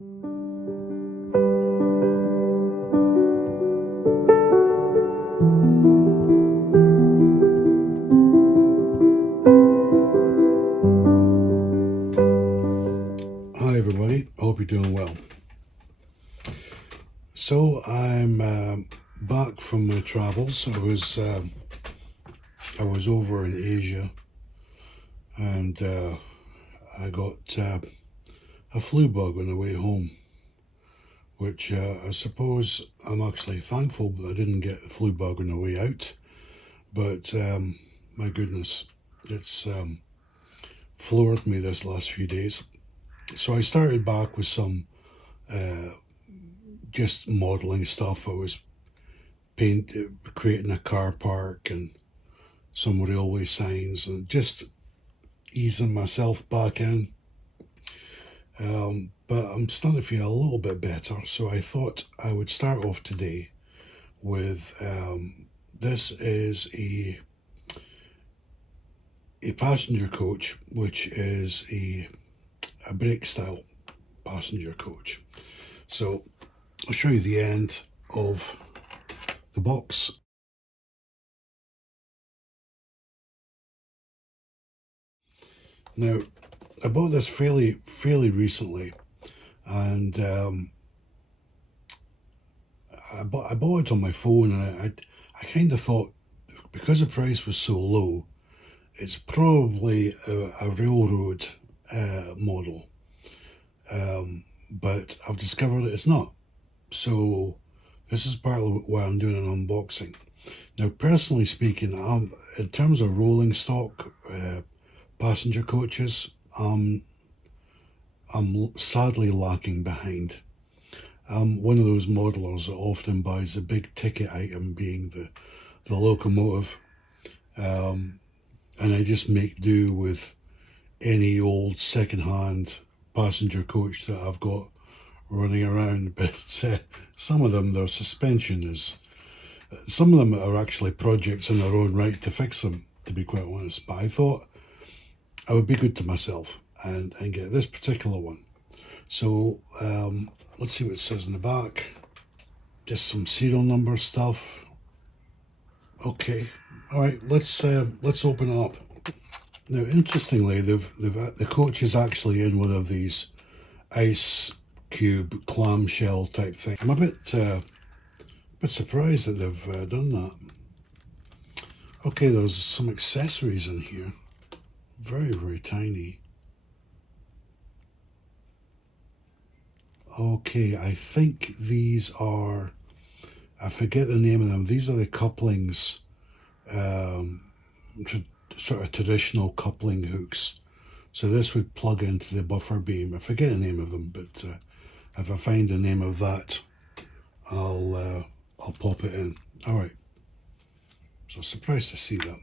Hi everybody, hope you're doing well. So I'm back from my travels. I was over in Asia, and I got a flu bug on the way home, which I suppose I'm actually thankful that I didn't get the flu bug on the way out. But my goodness, it's floored me this last few days. So I started back with some just modeling stuff. I was creating a car park and some railway signs and just easing myself back in. But I'm starting to feel a little bit better, so I thought I would start off today with this is a passenger coach, which is a brake style passenger coach. So I'll show you the end of the box. Now, I bought this fairly recently, and I bought it on my phone, and I kind of thought, because the price was so low, it's probably a railroad model, but I've discovered that it's not. So this is partly why I'm doing an unboxing. Now, personally speaking, in terms of rolling stock passenger coaches, I'm sadly lacking behind. I'm one of those modelers that often buys the big ticket item, being the locomotive, and I just make do with any old second-hand passenger coach that I've got running around. But some of them, their suspension is, some of them are actually projects in their own right to fix them, to be quite honest. But I thought I would be good to myself and get this particular one. So let's see what it says in the back. Just some serial number stuff. Okay, all right. Let's open it up. Now, interestingly, the coach is actually in one of these ice cube clamshell type thing. I'm a bit surprised that they've done that. Okay, there's some accessories in here. Very tiny. Okay, I think these are, I forget the name of them. These are the couplings, sort of traditional coupling hooks. So this would plug into the buffer beam. I forget the name of them, but if I find the name of that, I'll pop it in. All right. So surprised to see that.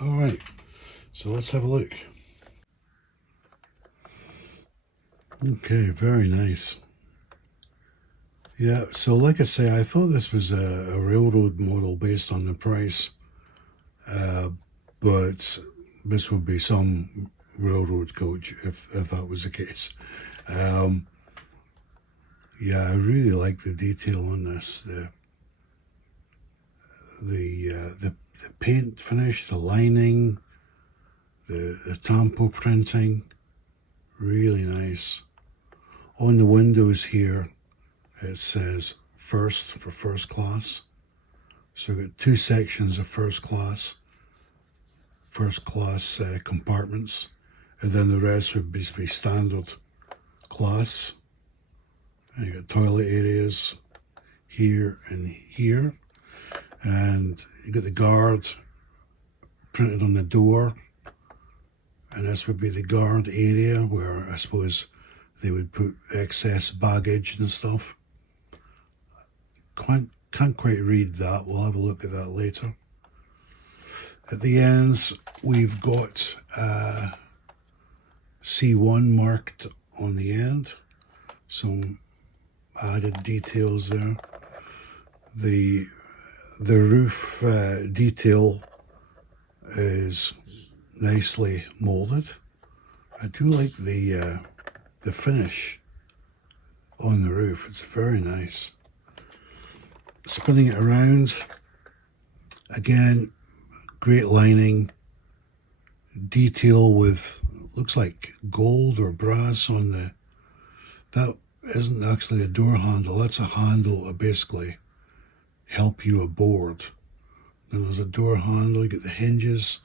All right. So let's have a look. Okay, very nice. Yeah, so like I say, I thought this was a railroad model based on the price, but this would be some railroad coach if that was the case. Yeah, I really like the detail on this. The paint finish, the lining, the tampo printing, really nice. On the windows here, it says first for first class. So we've got two sections of first class compartments, and then the rest would be standard class. And you got toilet areas here and here, and you got the guard printed on the door, and this would be the guard area where I suppose they would put excess baggage and stuff. Can't quite read that. We'll have a look at that later. At the ends, we've got C1 marked on the end. Some added details there. The roof detail is nicely molded. I do like the finish on the roof. It's very nice. Spinning it around, again, great lining, detail with, looks like gold or brass on the, that isn't actually a door handle, that's a handle to basically help you aboard. Then there's a door handle, you get the hinges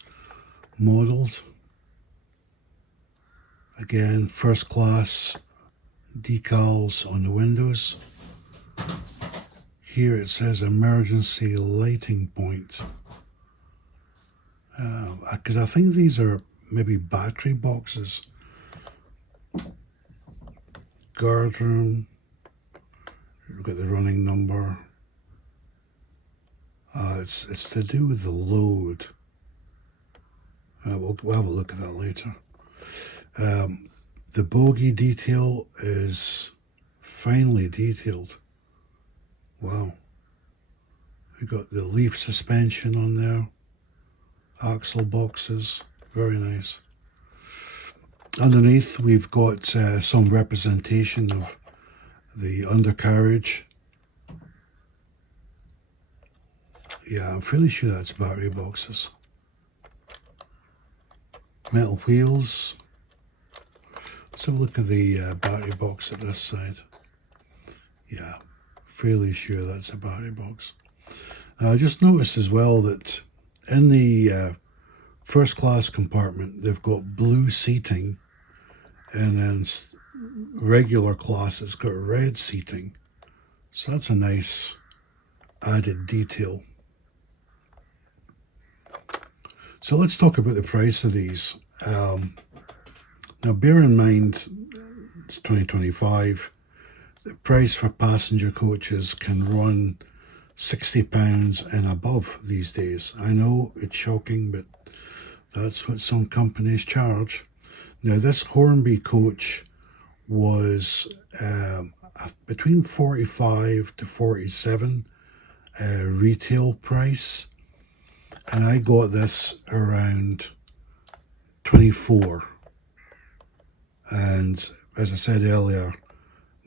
modelled. Again, first class decals on the windows. Here it says emergency lighting point. Because I think these are maybe battery boxes. Guard room. We've got the running number. It's to do with the load. We'll have a look at that later. The bogie detail is finely detailed. Wow. We've got the leaf suspension on there. Axle boxes. Very nice. Underneath we've got some representation of the undercarriage. Yeah, I'm fairly sure that's battery boxes. Metal wheels. Let's have a look at the battery box at this side. Yeah, fairly sure that's a battery box. I just noticed as well that in the first class compartment they've got blue seating, and then regular class it's got red seating. So that's a nice added detail. So let's talk about the price of these. Now bear in mind, it's 2025, the price for passenger coaches can run £60 and above these days. I know it's shocking, but that's what some companies charge. Now this Hornby coach was between 45 to 47 retail price, and I got this around 24. And as I said earlier,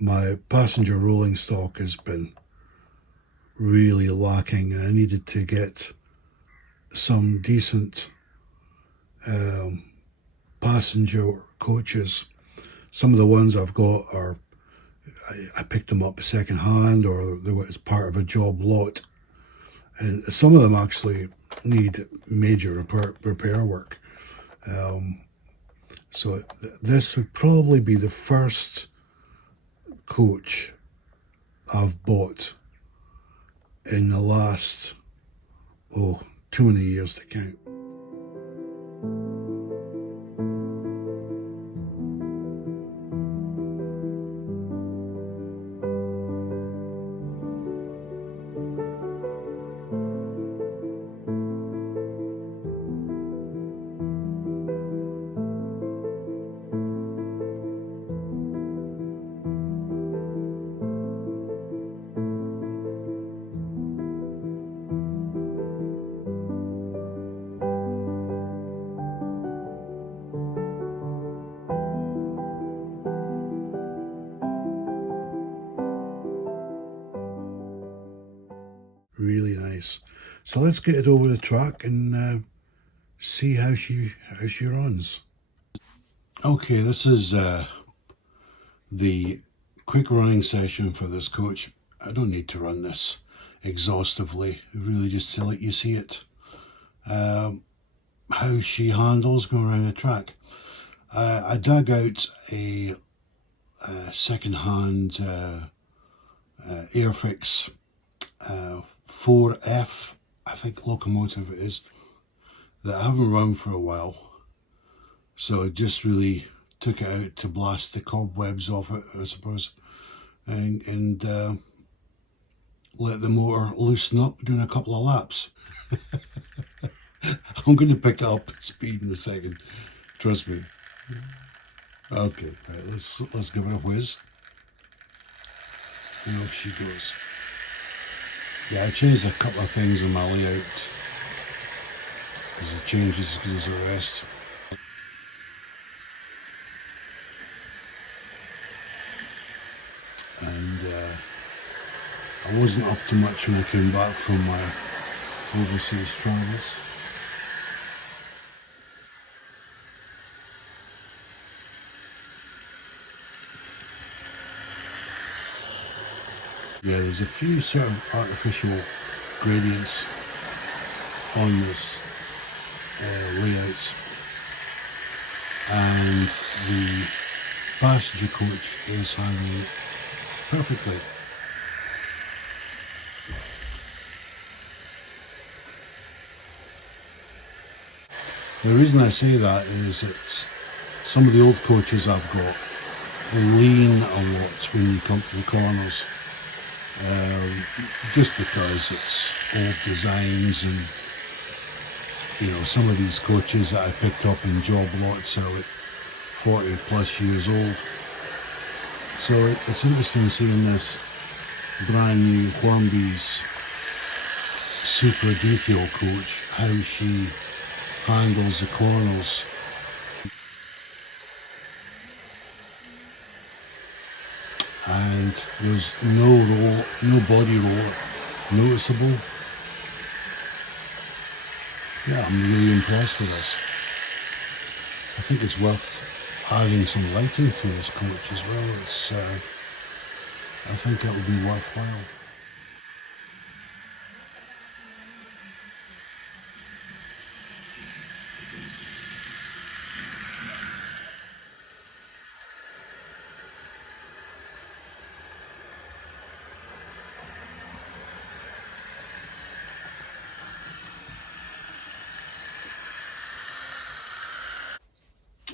my passenger rolling stock has been really lacking, and I needed to get some decent passenger coaches. Some of the ones I've got are, I picked them up second hand, or they were as part of a job lot, and some of them actually need major repair work. So this would probably be the first coach I've bought in the last, too many years to count. Really nice. So let's get it over the track and see how she runs. Okay, this is the quick running session for this coach. I don't need to run this exhaustively, really just to let you see it. How she handles going around the track. I dug out a second-hand Airfix 4F, I think locomotive it is, that I haven't run for a while. So I just really took it out to blast the cobwebs off it, I suppose, and let the motor loosen up doing a couple of laps. I'm going to pick it up at speed in a second, trust me. Okay, right, let's give it a whiz. And off she goes. Yeah, I changed a couple of things in my layout, because the changes goes the rest. and I wasn't up to much when I came back from my overseas travels. Yeah, there's a few sort of artificial gradients on this layout, and the passenger coach is handling it perfectly. The reason I say that is that some of the old coaches I've got, they lean a lot when you come to the corners. Just because it's old designs, and you know, some of these coaches that I picked up in job lots are like 40 plus years old. So it's interesting seeing this brand new Hornby's super detail coach, how she handles the corners. And there's no body roll noticeable. Yeah, I'm really impressed with this. I think it's worth adding some lighting to this coach as well. I think it will be worthwhile.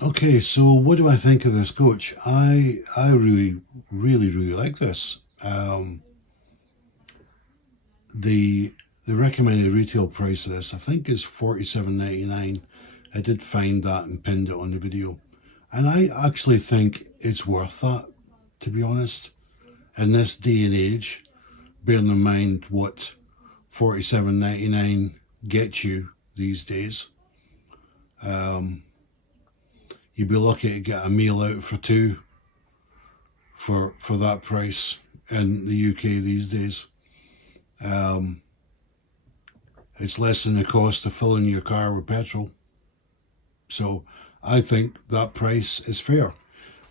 Okay, so what do I think of this coach? I really like this. The recommended retail price of this, I think, is $47.99. I did find that and pinned it on the video, and I actually think it's worth that, to be honest. In this day and age, bearing in mind what $47.99 gets you these days, you'd be lucky to get a meal out for two for that price in the UK these days. It's less than the cost of filling your car with petrol. So I think that price is fair.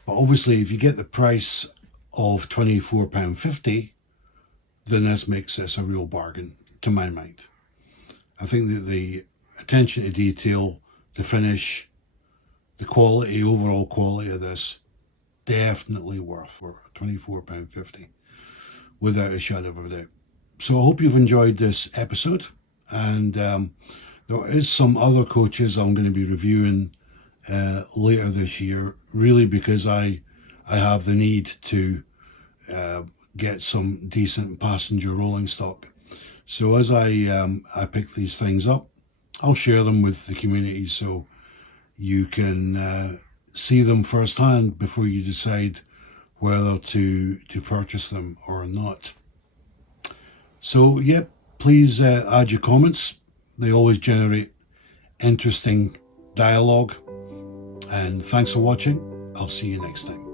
But obviously, if you get the price of £24.50, then this makes this a real bargain, to my mind. I think that the attention to detail, the finish, the quality, overall quality of this, definitely worth for £24.50, without a shadow of a doubt. So I hope you've enjoyed this episode, and there is some other coaches I'm going to be reviewing later this year, really because I have the need to get some decent passenger rolling stock. So as I pick these things up, I'll share them with the community so you can see them firsthand before you decide whether to purchase them or not. So yeah, please add your comments. They always generate interesting dialogue. And thanks for watching. I'll see you next time.